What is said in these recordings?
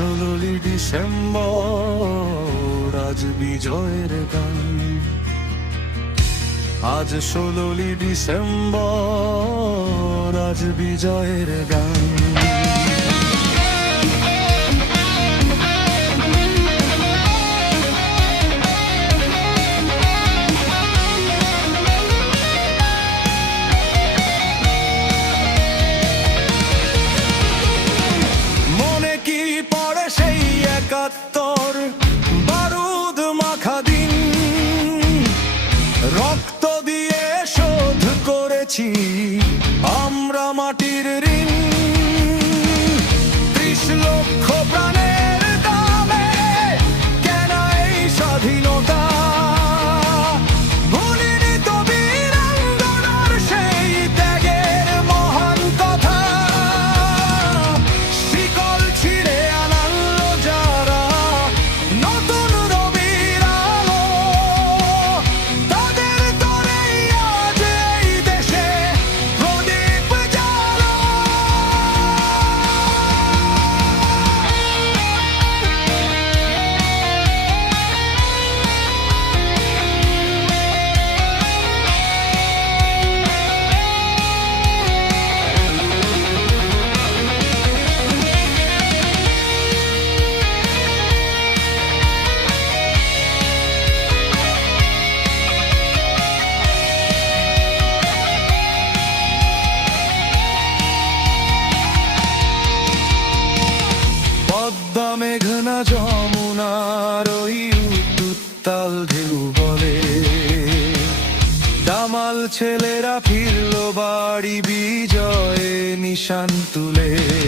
ষোলোই ডিসেম্বর আজ বিজয়ের গান। আজ ষোলোই ডিসেম্বর আজ বিজয়ের গান। করেছি। আমরা মাটির বলে। দামাল ছেলেরা ফিরল বাড়ি বিজয়ে নিশান তুলে।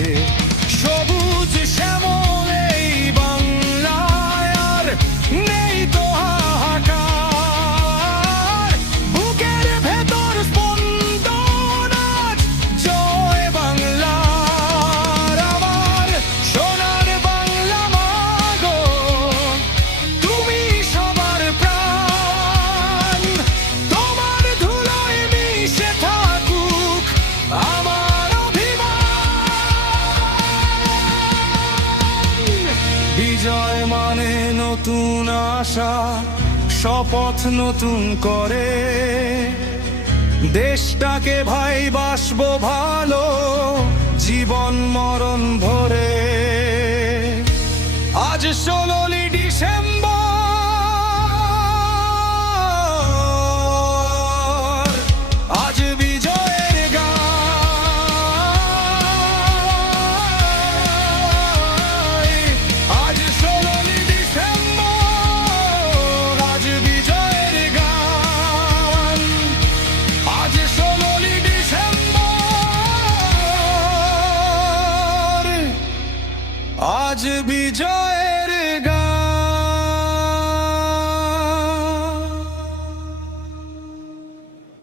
বিজয় মানে নতুন আশা, শপথ নতুন করে। দেশটাকে ভাই বাসব ভালো, জীবন মরণ ভরে। আজ ষোলো to be joy.